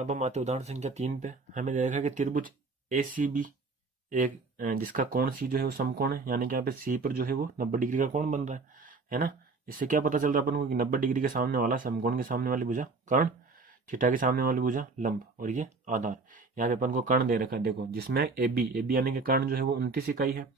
अब हम आते हैं उदाहरण संख्या 3 पे। हमें दे रखा है कि त्रिभुज ACB एक जिसका कोण C जो है वो समकोण है, यानी कि यहाँ पे C पर जो है वो 90 डिग्री का कोण बन रहा है ना। इससे क्या पता चल रहा है अपन को कि 90 डिग्री के सामने वाला समकोण के सामने वाली भुजा कर्ण, थीटा के सामने वाली भुजा लंब, और ये आधार। यहाँ पे अपन को कर्ण दे रखा है देखो, जिसमें AB यानी कि कर्ण जो है वो 29 इकाई है,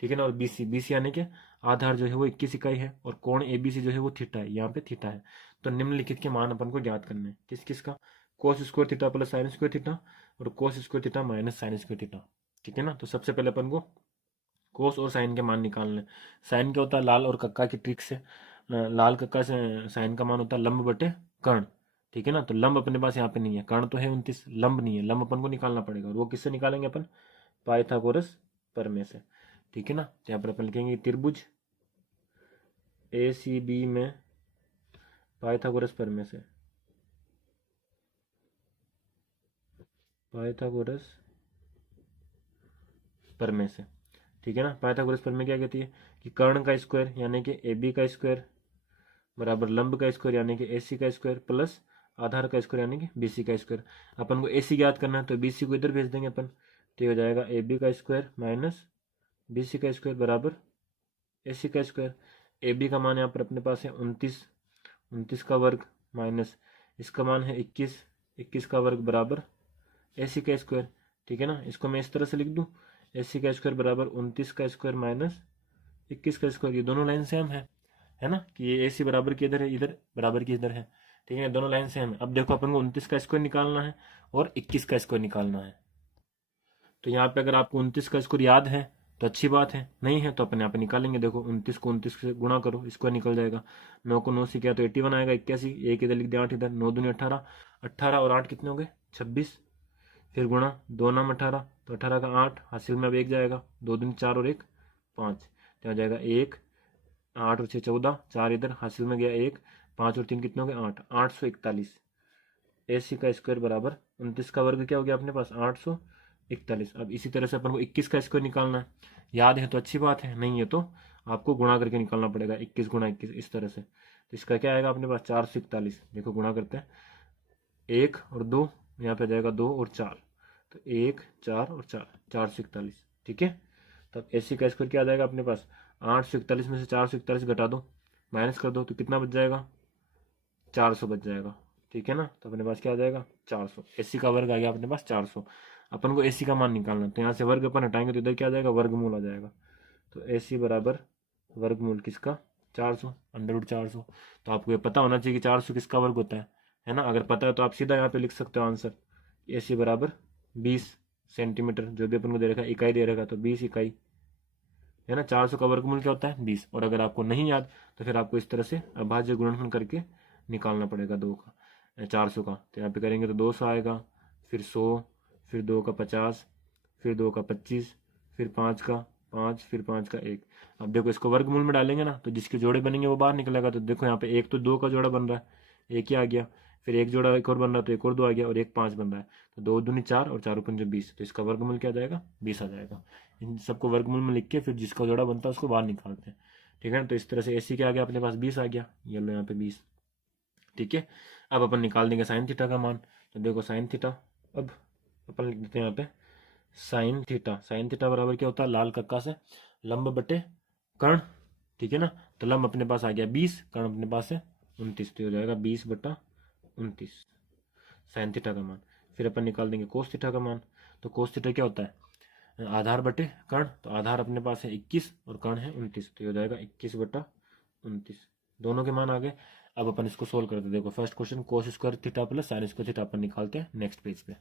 ठीक है ना। और BC यानी कि आधार जो है वो 21 इकाई है, और कोण ABC जो है वो थीटा है, यहाँ पे थीटा है। तो निम्नलिखित के मान अपन को ज्ञात करने हैं, किस किस का, cos square theta plus sine square theta और cos square theta minus sine square theta, ठीक है ना। तो सबसे पहले अपन को कोस और साइन के मान निकालने। साइन क्या होता है, लाल और कक्का की ट्रिक से, लाल कक्का से साइन का मान होता है लंब बटे कर्ण, ठीक है ना। तो लंब अपने पास यहाँ पे नहीं है, कर्ण तो है 29, लंब नहीं है, लंब अपन को निकालना पड़ेगा। और वो किससे निकालेंगे अपन, पाइथागोरस प्रमेय से, ठीक है ना। तो यहाँ पर अपन लिखेंगे त्रिभुज ACB में पाइथागोरस प्रमेय से, पाइथागोरस प्रमेय से, ठीक है ना। पाइथागोरस प्रमेय क्या कहती है कि कर्ण का स्क्वायर यानी कि AB का स्क्वायर बराबर लंब का स्क्वायर यानी कि AC का स्क्वायर प्लस आधार का स्क्वायर यानी कि BC का स्क्वायर। अपन को AC ज्ञात करना है तो BC को इधर भेज देंगे अपन, तो हो जाएगा AB का स्क्वायर माइनस BC का स्क्वायर बराबर AC का स्क्वायर। AB का मान यहाँ पर अपने पास है 29, 29 का वर्ग माइनस इसका मान है 21, 21 का वर्ग बराबर AC का स्क्वायर, ठीक है ना। इसको मैं इस तरह से लिख दूँ, AC का स्क्वायर बराबर 29 का स्क्वायर माइनस 21 का स्क्वायर। ये दोनों लाइन सेम है ना, कि ये AC बराबर की इधर है, इधर बराबर की इधर है, ठीक है, दोनों लाइन सेम है। अब देखो अपन को 29 का स्क्वायर निकालना है और 21 का स्क्वायर निकालना है। तो यहाँ पे अगर आपको 29 का स्क्वायर याद है तो अच्छी बात है, नहीं है तो अपन यहाँ पे निकालेंगे। देखो 29 को 29 से गुणा करो, स्क्वायर निकल जाएगा। 9 को 9 से किया तो 81 आएगा, 81, एक इधर लिख दिया, 8 इधर, 9 दूनी 18, 18 और 8 कितने हो गए 26, फिर गुणा 2 नाम 18, तो 18 का 8 हासिल में अब 1 जाएगा, 2 दूनी 4 और 1 5, तो आ जाएगा 1, 8 और 6 14, 4 इधर हासिल में गया 1, 5 और 3 कितने हो गए 8, 841। AC का स्क्वायर बराबर 29 का वर्ग क्या हो गया अपने पास 841। अब इसी तरह से अपन को 21 का स्क्वायर निकालना है, याद है तो अच्छी बात है, नहीं है तो आपको गुणा करके निकालना पड़ेगा, 21 गुणा 21 इस तरह से। तो इसका क्या आएगा अपने पास 441। देखो गुणा करते हैं, 1 और 2, यहाँ पे जाएगा 2 और 4, तो 1 4 और 4, 441, ठीक है। तब AC का स्क्वायर क्या आ जाएगा अपने पास, 841 में से 441 घटा दो, माइनस कर दो, तो कितना बच जाएगा 400 बच जाएगा, ठीक है ना। तो अपने पास क्या आ जाएगा 400, AC का वर्ग आ गया अपने पास 400। अपन को AC का मान निकालना, तो यहाँ से वर्ग अपन हटाएंगे तो इधर क्या आ जाएगा वर्गमूल आ जाएगा। तो AC बराबर वर्गमूल किसका 400, अंडर 400। तो आपको ये पता होना चाहिए कि 400 किसका वर्ग होता है ना। अगर पता है तो आप सीधा यहाँ पे लिख सकते हो आंसर, AC बराबर 20 सेंटीमीटर, जो भी अपन को दे रखा है इकाई दे रखा, तो 20 इकाई है ना। 400 का वर्गमूल क्या होता है 20। और अगर आपको नहीं याद तो फिर आपको इस तरह से अभाज्य गुणनफल करके निकालना पड़ेगा 2 का 400 का। तो यहाँ पे करेंगे तो 200 आएगा, फिर 100, फिर 2 का 50, फिर 2 का 25, फिर 5 का 5, फिर 5 का 1। अब देखो इसको वर्गमूल में डालेंगे ना तो जिसके जोड़े बनेंगे वो बाहर निकलेगा। तो देखो यहाँ पे एक तो 2 का जोड़ा बन रहा है, एक ही आ गया, फिर एक जोड़ा एक और बन रहा है तो एक और 2 आ गया, और एक 5 बन रहा है, तो 2 दूनी 4 और 4 पंजे 20। तो इसका वर्गमूल क्या आ जाएगा 20 आ जाएगा। इन सबको वर्गमूल में लिख के फिर जिसका जोड़ा बनता है उसको बाहर निकालते हैं, ठीक है ना। तो इस तरह से AC क्या आ गया अपने पास 20 आ गया, ये लो यहाँ पे 20, ठीक है। अब अपन निकाल देंगे साइन थीटा का मान। तो देखो साइन थीटा, अब अपन लिख देते हैं यहाँ पे साइन थीटा। साइन थीटा बराबर क्या होता है, लाल कक्का से लंब बटे कर्ण, ठीक है ना। तो लंब अपने पास आ गया 20, कर्ण अपने पास है 29, तो हो जाएगा 20/29 साइन थीटा का मान। फिर अपन निकाल देंगे कोस थीटा का मान। तो कोस थीटा क्या होता है, आधार बटे कर्ण, तो आधार अपने पास है 21 और कर्ण है 29, तो हो जाएगा 21/29, दोनों के मान आ गए। अब अपन इसको सोल्व करते हैं। देखो first question cos square theta plus sine square theta अपन निकालते हैं नेक्स्ट पेज पे।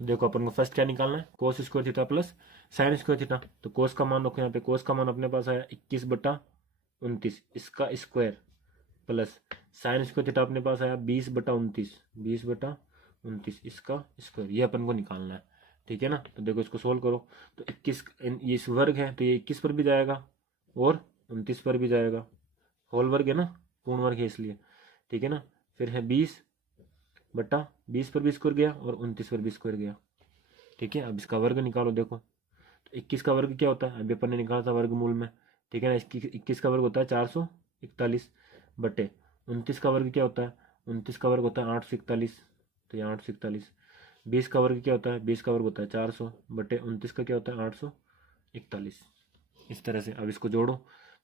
देखो अपन को फर्स्ट क्या निकालना है, कोस square theta plus sine square theta. तो कोस का मान रखो यहाँ पे, कोस का मान अपने पास आया 21/29 इसका square, plus sine square theta अपने पास आया 20/29, 20/29 इसका स्क्वायर, ये अपन को निकालना है, ठीक है ना। तो देखो इसको सोल्व करो, तो 21 ये इस वर्ग है तो ये 21 पर भी जाएगा और 29 पर भी जाएगा, होल वर्ग है ना, पूर्ण वर्ग है इसलिए, ठीक है ना। फिर है 20/20 पर भी स्क्वायर गया और 29 पर भी स्क्वायर गया, ठीक है। अब इसका वर्ग निकालो। देखो तो 21 का वर्ग क्या होता है, अभी अपन ने निकाला था वर्गमूल में, ठीक है ना। 21 का वर्ग होता है 441 बटे 29 का वर्ग क्या होता है, 29 का वर्ग होता है 841, तो ये 841। 20 का वर्ग क्या होता है, 20 का वर्ग होता है 400 बटे 29 का क्या होता है 841। इस तरह से अब इसको जोड़ो,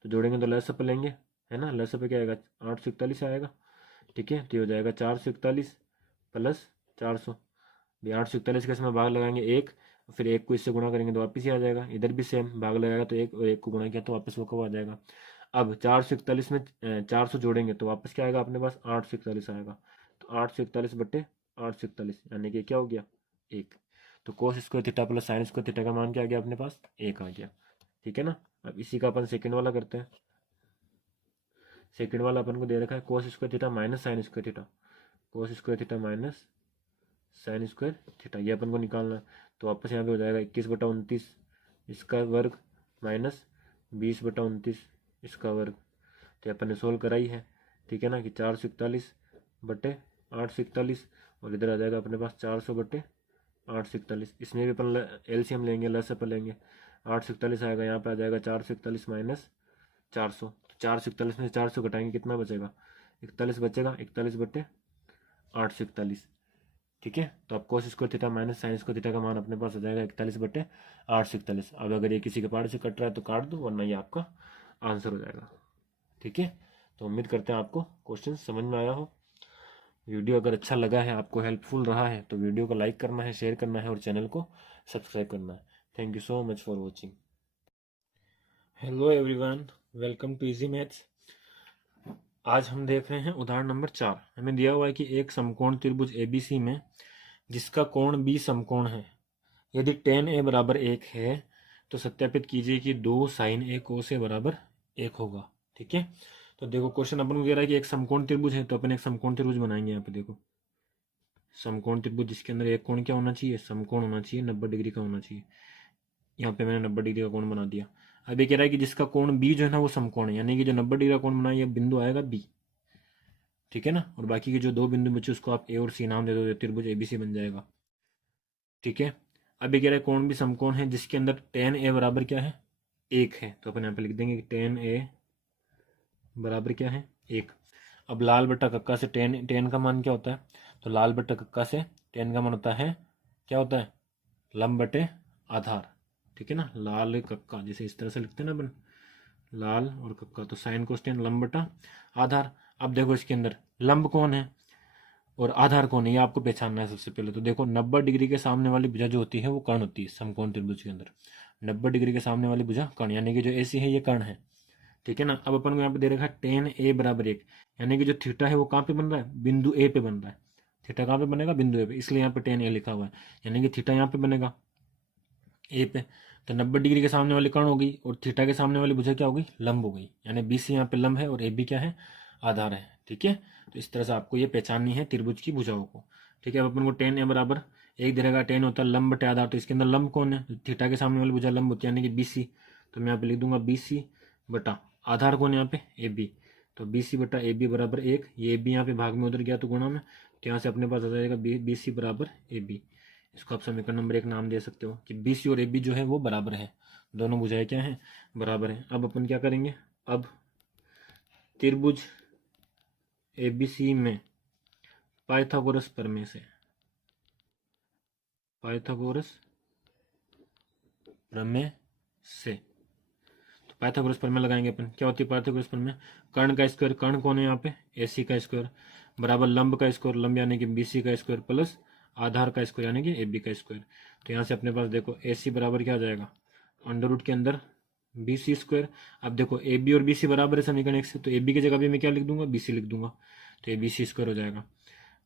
तो जोड़ेंगे तो लसअप लेंगे, है ना, लसअप क्या आएगा 841 आएगा। ठीक है, तो ये हो जाएगा 441 प्लस 400। भी 841 के इसमें भाग लगाएंगे 1, फिर 1 को इससे गुणा करेंगे तो वापस ही आ जाएगा। इधर भी सेम भाग लगाएगा तो 1 और 1 को गुणा किया तो वापस वो कब आ जाएगा। अब 441 में 400 जोड़ेंगे तो वापस क्या आएगा अपने पास 841 आएगा। तो 841 बटे 841 यानी कि क्या हो गया 1। तो कोस square theta plus sine square theta का मान क्या आ गया अपने पास 1 आ गया। ठीक है ना। अब इसी का अपन सेकंड वाला करते हैं। सेकंड वाला अपन को दे रखा है कोस square theta minus sine square theta, कोस square theta minus sine square theta, ये अपन को निकालना है। तो वापस यहाँ पे हो जाएगा 21/29 इसका वर्ग माइनस 20/29 इसका वर्ग। तो अपन ने सोल्व करा ही है। ठीक है ना, कि 441 बटे 841 और इधर आ जाएगा अपने पास 400 बटे 841। इसमें भी अपन एलसीएम लेंगे, लसअप लेंगे। 841 आएगा, यहाँ पे आ जाएगा 441 माइनस 400। 441 में से 400 घटाएंगे कितना बचेगा 41 बचेगा, 41 बटे 841। ठीक है, तो अब कोस square theta minus sine square theta का मान अपने पास हो जाएगा 41 बटे 841। अब अगर ये किसी के पार्ट से कट रहा है तो काट दो, वरना ये आपका आंसर हो जाएगा। ठीक है, तो उम्मीद करते हैं आपको क्वेश्चन समझ में आया हो। वीडियो अगर अच्छा लगा है, आपको हेल्पफुल रहा है, तो वीडियो को लाइक करना है, शेयर करना है और चैनल को सब्सक्राइब करना है। Thank you so much for watching. Hello everyone, welcome to easy maths. आज हम देख रहे हैं उदाहरण नंबर 4। हमें दिया हुआ है कि एक समकोण त्रिभुज एबीसी में जिसका कोण बी समकोण है, यदि tan a बराबर 1 है तो सत्यापित कीजिए कि 2 sin a cos a बराबर 1 होगा। ठीक है, तो देखो क्वेश्चन अपन को दे रहा है कि एक समकोण त्रिभुज है, तो अपन एक समकोण त्रिभुज बनाएंगे। यहाँ पे देखो समकोण त्रिभुज जिसके अंदर एक कोण क्या होना चाहिए, समकोण होना चाहिए, 90 डिग्री का होना चाहिए। यहाँ पे मैंने 90 डिग्री का कोण बना दिया। अब ये कह रहा है कि जिसका कोण बी जो है ना वो समकोण है, यानी कि जो 90 डिग्री का कोण बना, ये बिंदु आएगा बी। ठीक है ना, और बाकी के जो दो बिंदु बचे उसको आप ए और सी नाम दे दो, त्रिभुज एबीसी बन जाएगा। ठीक है, अब ये कह रहा है कोण भी समकोण है जिसके अंदर tan a बराबर क्या है 1 है, तो अपन यहाँ पे लिख देंगे कि tan a बराबर क्या है 1। अब लाल बट्टा कक्का से tan का मान क्या होता है, तो लाल बट्टा कक्का से tan का मान होता है क्या होता है लंब बटे आधार। ठीक है ना, लाल कक्का जैसे इस तरह से लिखते हैं ना अपन, लाल और कक्का, तो साइन कोस्टेन लंब बटा आधार। अब देखो इसके अंदर लंब कौन है और आधार कौन है, ये आपको पहचानना है सबसे पहले। तो देखो 90 डिग्री के सामने वाली भुजा जो होती है वो कर्ण होती है समकोण त्रिभुज के अंदर। 90 डिग्री के सामने वाली भुजा कर्ण, यानी कि जो एसी है ये कर्ण है। ठीक है ना, अब अपन को यहाँ पे दे रखा है tan a बराबर 1, यानी कि जो थीटा है वो कहाँ पे बन रहा है, बिंदु ए पे बन रहा है। थीटा कहाँ पे बनेगा, बिंदु ए पे, इसलिए यहाँ पे tan a लिखा हुआ है, यानी कि थीटा यहाँ पे बनेगा ए पे। तो 90 डिग्री के सामने वाली कर्ण हो गई और थीटा के सामने वाली भुजा क्या हो गई, लंब हो गई, यानी BC यहाँ पे लंब है और AB क्या है, आधार है। ठीक है, तो इस तरह से आपको ये पहचाननी है त्रिभुज की भुजाओं को। ठीक है, अब अपन को tan a बराबर 1 दे रहेगा, tan होता है लंब बटे आधार, तो इसके अंदर लंब कौन है, थीटा के सामने वाली भुजा लंब होती है, यानी कि BC। तो मैं यहाँ पे लिख दूंगा BC बटा आधार कौन है यहाँ पे AB, तो BC बटा AB बराबर 1। ये AB यहाँ पे भाग में उधर गया तो गुणा में, तो यहाँ से अपने पास आ जाएगा BC बराबर AB। इसको आप समीकरण नंबर 1 नाम दे सकते हो कि BC और AB जो है वो बराबर है, दोनों भुजाएं क्या है, बराबर है। अब अपन क्या करेंगे, अब त्रिभुज ABC में पाइथागोरस प्रमेय से, पाइथागोरस प्रमेय से, तो पाइथागोरस प्रमेय लगाएंगे अपन। क्या होती है पाइथागोरस प्रमेय, कर्ण का स्क्वायर, कर्ण कौन है यहाँ पे AC का स्क्वायर, बराबर लंब का स्क्वायर, लंब यानी कि BC का स्क्वायर, प्लस आधार का स्क्वायर यानी कि AB का स्क्वायर। तो यहाँ से अपने पास देखो AC बराबर क्या आ जाएगा, अंडर रूट के अंदर BC स्क्वायर। अब देखो AB और BC बराबर है समीकरण 1 से, तो AB की जगह भी मैं क्या लिख दूंगा, BC लिख दूंगा, तो ये BC स्क्वायर हो जाएगा।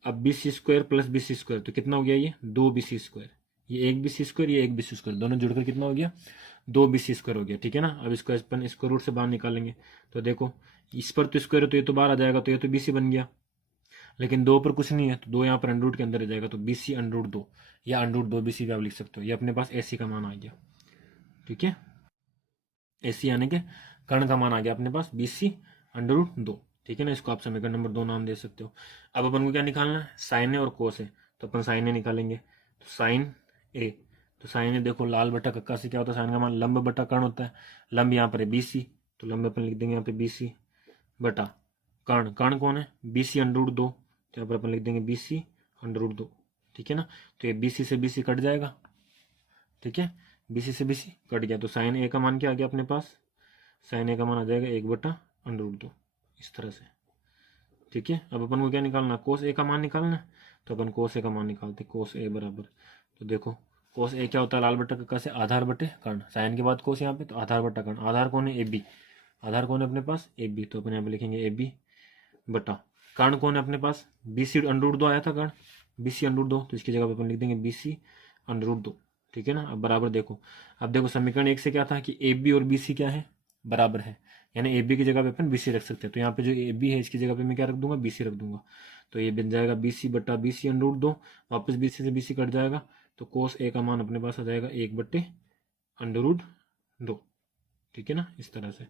अब BC square plus BC square, तो कितना हो गया ये 2BC स्क्वायर, ये 1BC स्क्वायर, ये 1BC स्क्वायर, दोनों जुड़कर कितना हो गया 2BC स्क्वायर हो गया। ठीक है ना, अब इसको अपन स्क्वायर रूट से बाहर निकालेंगे, तो देखो इस पर तो स्क्वायर है तो ये तो बाहर आ जाएगा, तो ये तो BC बन गया, लेकिन 2 पर कुछ नहीं है, तो 2 यहाँ पर अंडर रूट के अंदर आ जाएगा, तो BC अंडर रूट 2 या अंडर रूट 2BC भी आप लिख सकते हो। ये अपने पास AC का मान आ गया। ठीक है, AC यानी कि कर्ण का मान आ गया अपने पास BC अंडर रूट 2। ठीक है ना, इसको आप समीकरण नंबर 2 नाम दे सकते हो। अब अपन को क्या निकालना है, साइन ए और कोस ए, तो अपन साइन ए निकालेंगे, तो साइन ए, तो साइन ए देखो लाल बटा कक्का से क्या होता है, साइन का मान लंब बटा कर्ण होता है, लंब यहाँ पर है BC, तो लंब अपन लिख देंगे यहाँ पे BC बटा कर्ण, कर्ण कौन है BC अंडर रूट 2, तो यहाँ पर अपन लिख देंगे BC √2, ठीक है ना। तो ये BC से BC कट जाएगा, ठीक है, BC से BC कट गया, तो साइन ए का मान क्या आ गया अपने पास, साइन ए का मान आ जाएगा 1/√2 इस तरह से, ठीक है। अब अपन को क्या निकालना, कोस ए का मान निकालना है, तो अपन कोस ए का मान निकालते, कोस ए बराबर, तो देखो कोस ए क्या होता है, लाल बट्टा कक्का से आधार बटे कर्ण, साइन के बाद कोस यहाँ पे, तो आधार बट्टा कर्ण, आधार कौन है AB, आधार कौन है अपने पास AB, तो अपन यहाँ पे लिखेंगे AB बटा कर्ण कौन है अपने पास BC √2 आया था कर्ण, BC √2, तो इसकी जगह पे अपन लिख देंगे BC √2, ठीक है ना। अब बराबर देखो, अब देखो समीकरण 1 से क्या था कि AB और BC क्या है, बराबर है, यानी AB की जगह पे अपन BC रख सकते हैं, तो यहाँ पे जो AB है इसकी जगह पे मैं क्या रख दूंगा, BC रख दूंगा, तो ये बन जाएगा BC बटा BC √2, वापस BC से BC कट जाएगा, तो कोस ए का मान अपने पास आ जाएगा 1/√2, ठीक है ना, इस तरह से।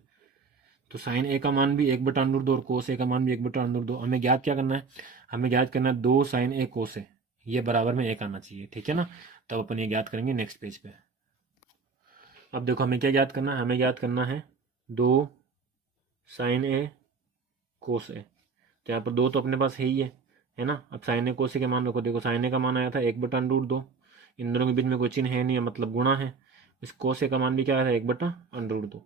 तो साइन ए का मान भी 1/√2 और कोस ए का मान भी 1/√2, हमें ज्ञात क्या करना है, हमें ज्ञात करना है 2 साइन ए कोस ए, ये बराबर में 1 आना चाहिए, ठीक है ना। तब अपन ये ज्ञात करेंगे नेक्स्ट पेज पे। अब देखो हमें क्या ज्ञात करना है, हमें ज्ञात करना है 2 साइन ए कोस ए, तो यहाँ पर 2 तो अपने पास है ना। अब साइन ए कोस ए के मान रखो, देखो साइन ए का मान आया था 1/√2, इन दोनों के बीच में कोई चिन्ह है नहीं है, मतलब गुणा है, इस कोस ए का मान भी क्या आया था 1/√2,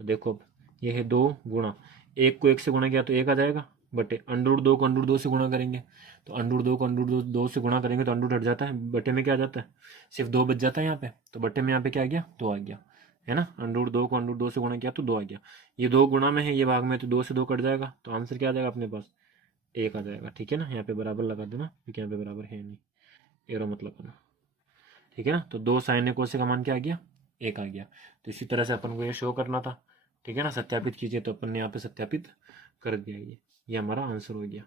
तो देखो अब ये है 2 गुणा 1 को 1 से गुणा किया तो 1 आ जाएगा, बटे √2 को √2 से गुणा करेंगे, तो √2 को √2 से गुणा करेंगे तो √2 हट जाता है, बटे में क्या आ जाता है, सिर्फ 2 बच जाता है यहाँ पे, तो बटे में यहाँ पे क्या आ गया, 2 आ गया, है ना। √2 को √2 से गुणा किया तो 2 आ गया, ये 2 गुणा में है, ये भाग में, तो 2 से 2 कट जाएगा, तो आंसर क्या आ जाएगा अपने पास, 1 आ जाएगा, ठीक है ना। यहाँ पे बराबर लगा देना क्योंकि यहाँ पे बराबर है नहीं, एरो मतलब करना, ठीक है ना। तो 2 साइन ए कोस ए का मान क्या आ गया, 1 आ गया, तो इसी तरह से अपन को ये शो करना था, ठीक है ना। सत्यापित कीजिए, तो अपन ने यहाँ पे सत्यापित कर दिया, ये हमारा आंसर हो गया।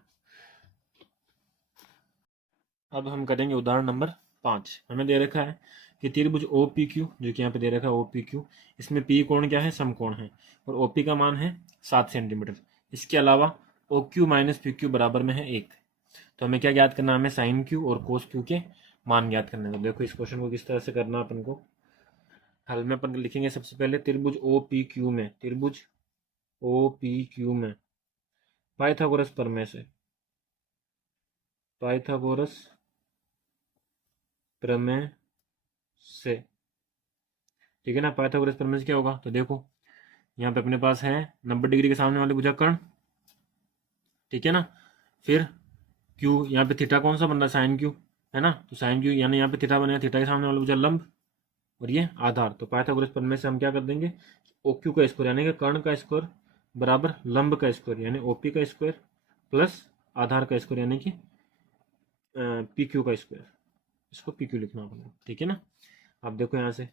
अब हम करेंगे उदाहरण नंबर 5। हमें दे रखा है कि त्रिभुज OPQ, जो कि यहाँ पे दे रखा है OPQ, इसमें P कोण क्या है, समकोण है, और OP का मान है 7 सेंटीमीटर, इसके अलावा OQ माइनस PQ बराबर में है 1, तो हमें क्या ज्ञात करना है, हमें साइन Q और कोस Q के मान ज्ञात करने को। देखो इस क्वेश्चन को किस तरह से करना अपन को, हल में अपन लिखेंगे सबसे पहले त्रिभुज OPQ में, त्रिभुज OPQ में पाइथागोरस प्रमेय से, पाइथागोरस प्रमेय से, ठीक है ना। पाइथागोरस प्रमेय से क्या होगा, तो देखो यहाँ पे अपने पास है 90 डिग्री के सामने वाले भुजाकर्ण, ठीक है ना। फिर Q, यहाँ पे थीटा कौन सा बन रहा है, साइन Q, है ना, तो साइन Q यानी यहाँ पे थीटा बनेगा, थीटा के सामने वाला भुजा लंब, और ये आधार, तो पाइथागोरस प्रमेय से हम क्या कर देंगे, OQ का स्क्वायर यानी कि कर्ण का स्क्वायर बराबर लंब का स्क्वायर यानी OP का स्क्वायर प्लस आधार का स्क्वायर यानी कि PQ का स्क्वायर, इसको PQ लिखना अपने, ठीक है ना। अब देखो यहाँ से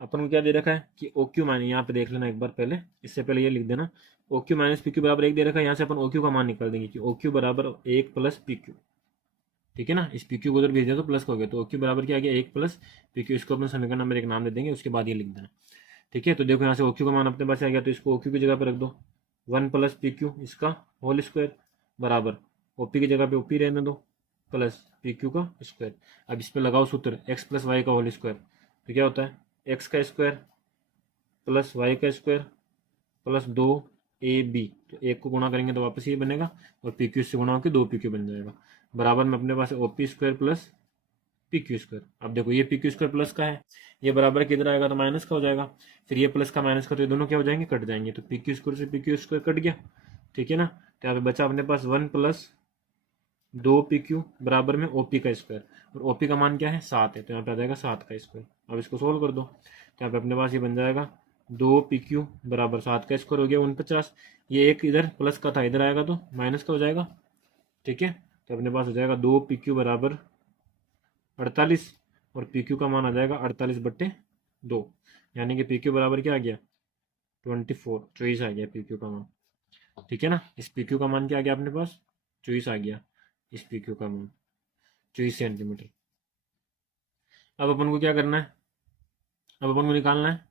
अपन को क्या दे रखा है कि OQ मान, यहाँ पे देख लेना एक बार पहले, इससे पहले ये लिख देना OQ माइनस PQ बराबर 1 दे रखा है, यहाँ से अपन OQ का मान निकाल देंगे कि OQ बराबर 1 प्लस PQ, ठीक है ना। इस PQ को उधर भेज दिया तो प्लस हो गया, तो OQ बराबर क्या आ गया 1 प्लस PQ, इसको अपना समीकरण नंबर 1 नाम दे देंगे, उसके बाद ये लिख देना, ठीक है। तो देखो यहाँ से OQ का मान अपने पास आ गया, तो इसको OQ की जगह पर रख दो, 1 प्लस PQ इसका होल स्क्वायर बराबर OP की जगह पे OP रहने दो प्लस PQ का स्क्वायर। अब इस पर लगाओ सूत्र x प्लस वाई का होल स्क्वायर, तो क्या होता है x का स्क्वायर प्लस वाई का स्क्वायर प्लस 2AB, तो 1 को गुणा करेंगे तो वापस ये बनेगा, और PQ से गुणा होकर 2PQ बन जाएगा, बराबर में अपने पास OP square plus PQ square. अब देखो ये PQ स्क्वायर प्लस का है, ये बराबर किधर आएगा तो माइनस का हो जाएगा, फिर ये प्लस का माइनस का, तो ये दोनों क्या हो जाएंगे, कट जाएंगे, तो PQ स्क्वायर से PQ स्क्वायर कट गया, ठीक है ना। तो यहाँ पे बचा अपने पास 1 प्लस 2PQ बराबर में OP का स्क्वायर, और OP का मान क्या है 7 है, तो यहाँ पे आ जाएगा 7 का स्क्वायर। अब इसको सोल्व कर दो, तो यहाँ पे अपने पास ये बन जाएगा 2PQ बराबर 7 का स्क्वायर हो गया 49, ये एक इधर प्लस का था, इधर आएगा तो माइनस का हो जाएगा, ठीक है। तो अपने पास हो जाएगा 2PQ बराबर 48, और PQ का मान आ जाएगा 48/2, यानी कि PQ बराबर क्या आ गया 24 आ गया PQ का मान, ठीक है ना। इस PQ का मान क्या आ गया अपने पास 24 आ गया, इस PQ का मान 24 सेंटीमीटर। अब अपन को क्या करना है, अब अपन को निकालना है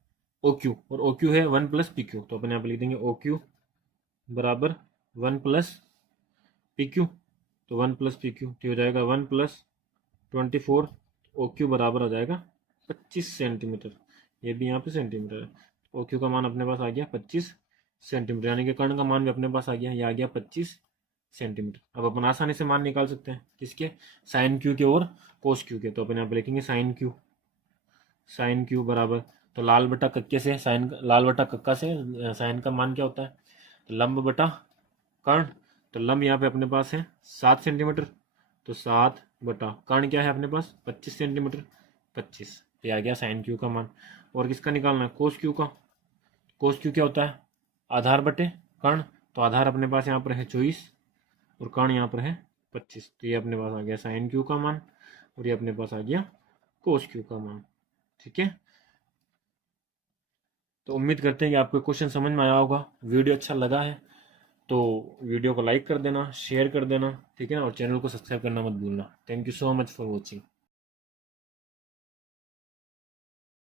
OQ, और OQ है 1 प्लस PQ, तो अपन यहाँ पे लिख देंगे OQ बराबर 1 प्लस PQ, तो 1 प्लस PQ तो हो जाएगा 1 प्लस 24, OQ बराबर हो जाएगा 25 सेंटीमीटर, ये भी यहाँ पे सेंटीमीटर है, OQ का मान अपने पास आ गया 25 सेंटीमीटर, यानी कि कर्ण का मान भी अपने पास आ गया, ये आ गया 25 सेंटीमीटर। अब अपन आसानी से मान निकाल सकते हैं किसके, साइन क्यू के और कोस क्यू के। तो अपन यहाँ पे लिखेंगे साइन क्यू बराबर, तो लाल बटा कक्के से साइन, लाल बटा कक्का से साइन का मान क्या होता है, तो लंब बटा कर्ण। तो लंब यहाँ पे अपने पास है 7 सेंटीमीटर, तो 7 बटा कर्ण क्या है अपने पास 25 सेंटीमीटर, 25। ये आ गया साइन क्यू का मान। और किसका निकालना है, कोस क्यू का। कोस क्यू क्या होता है, आधार बटे कर्ण। तो आधार अपने पास यहाँ पर है 24 और कर्ण यहाँ पर है 25। तो ये अपने पास आ गया साइन क्यू का मान और ये अपने पास आ गया कोस क्यू का मान। ठीक है, तो उम्मीद करते हैं कि आपको क्वेश्चन समझ में आया होगा। वीडियो अच्छा लगा है तो वीडियो को लाइक कर देना, शेयर कर देना, ठीक है ना, और चैनल को सब्सक्राइब करना मत भूलना। Thank you so much for watching.